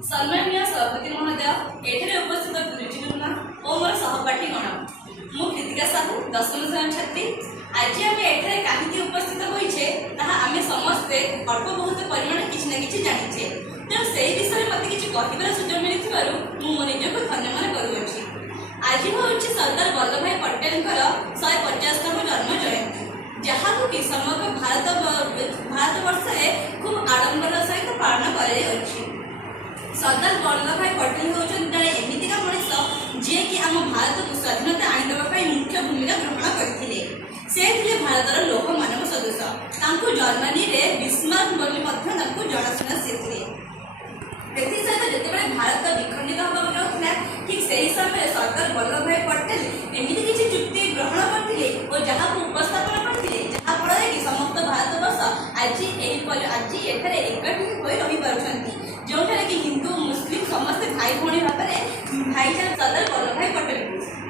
सम्माननीय सभापति महोदय, एठारे उपस्थित गुरुजीगण और मोर सहपाठीगण, मु कृतिका साहू दशम श्रेणी छात्री। आज आम एठारे कहीं उपस्थित होइछे ताहा आमे समस्ते अल्प बहुत परिमाण किछि ना किछि जानिछे। तेणु से विषय मत किछि कहिबार सुजोग मिलिथिबारु मु मो निजको धन्यवाद करूछि। आज होउछि सरदार वल्लभ भाई पटेलଙ୍କର 150तम जन्म जयंती, जहां कि समग्र भारतवर्ष खूब आडंबर सहित पालन कर। सरदार वल्लभ भाई पटेल होउछन जड़े एमितिका मनुष्य जे कि आम भारत को स्वाधीनता आनिदेबा मुख्य भूमिका ग्रहण करथिले। से थिले भारतर लोक मानव सदस्य। तांको जर्मनी रे बिस्मार्क बोली मध्य तांको जणाशुना से थिले। एथि सहित जेतेबेले भारत विखंडित होबा जाउथला ठीक सेही समय सरदार वल्लभ भाई पटेल एमिति किछि चुक्ति ग्रहण करथिले और जहां को उपस्थापन करथिले, जहां फଳରେ कि समस्त भारतवर्ष आज एठारे एकठी होई रहि पारुछंती, जोठारे कि हिंदू मुस्लिम समस्त भाई भौणी भाव में भाईचारा सरदार वल्लभ भाई पटेल।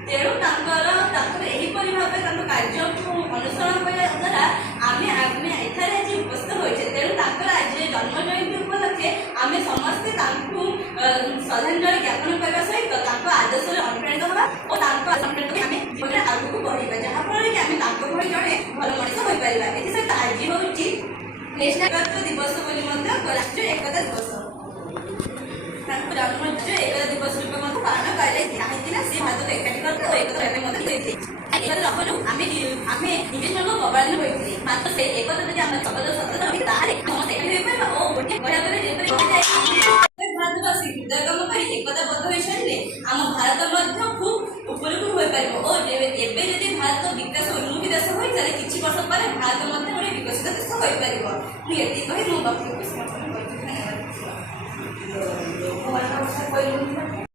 तेणु एहीपरि भाव कार्य अनुसरण करने द्वारा आम एठारे आज उपस्थित होइछे। तेणु आज जन्म जयंती उपलक्षे आम समस्ते श्रद्धांजलि ज्ञापन करने सहित आदर्श अनुप्राणित होगा और आगे बढ़ा, जहाँफल कि आम जड़े भल मनीष हो पार। एसत आज हूँ नेशनल एकता दिवस राष्ट्रीय एकता दिवस जन्म एकता दिवस रूप पालन कर भारत को एकाठी करते आम निजे जन गवान होते मात्र से एकता आम शपथ सत्ता और गोटे भारतवासी हृदयगम कर एकताबद्ध हो सारे आम भारत खूब उपरकू हो पार और एवं भारत विकास उन्मुखी देश हो सारे किसी वर्ष पर भारत गोटे विकसित देश हो पार। मुझे कही मो वक्तव्य समापन कर।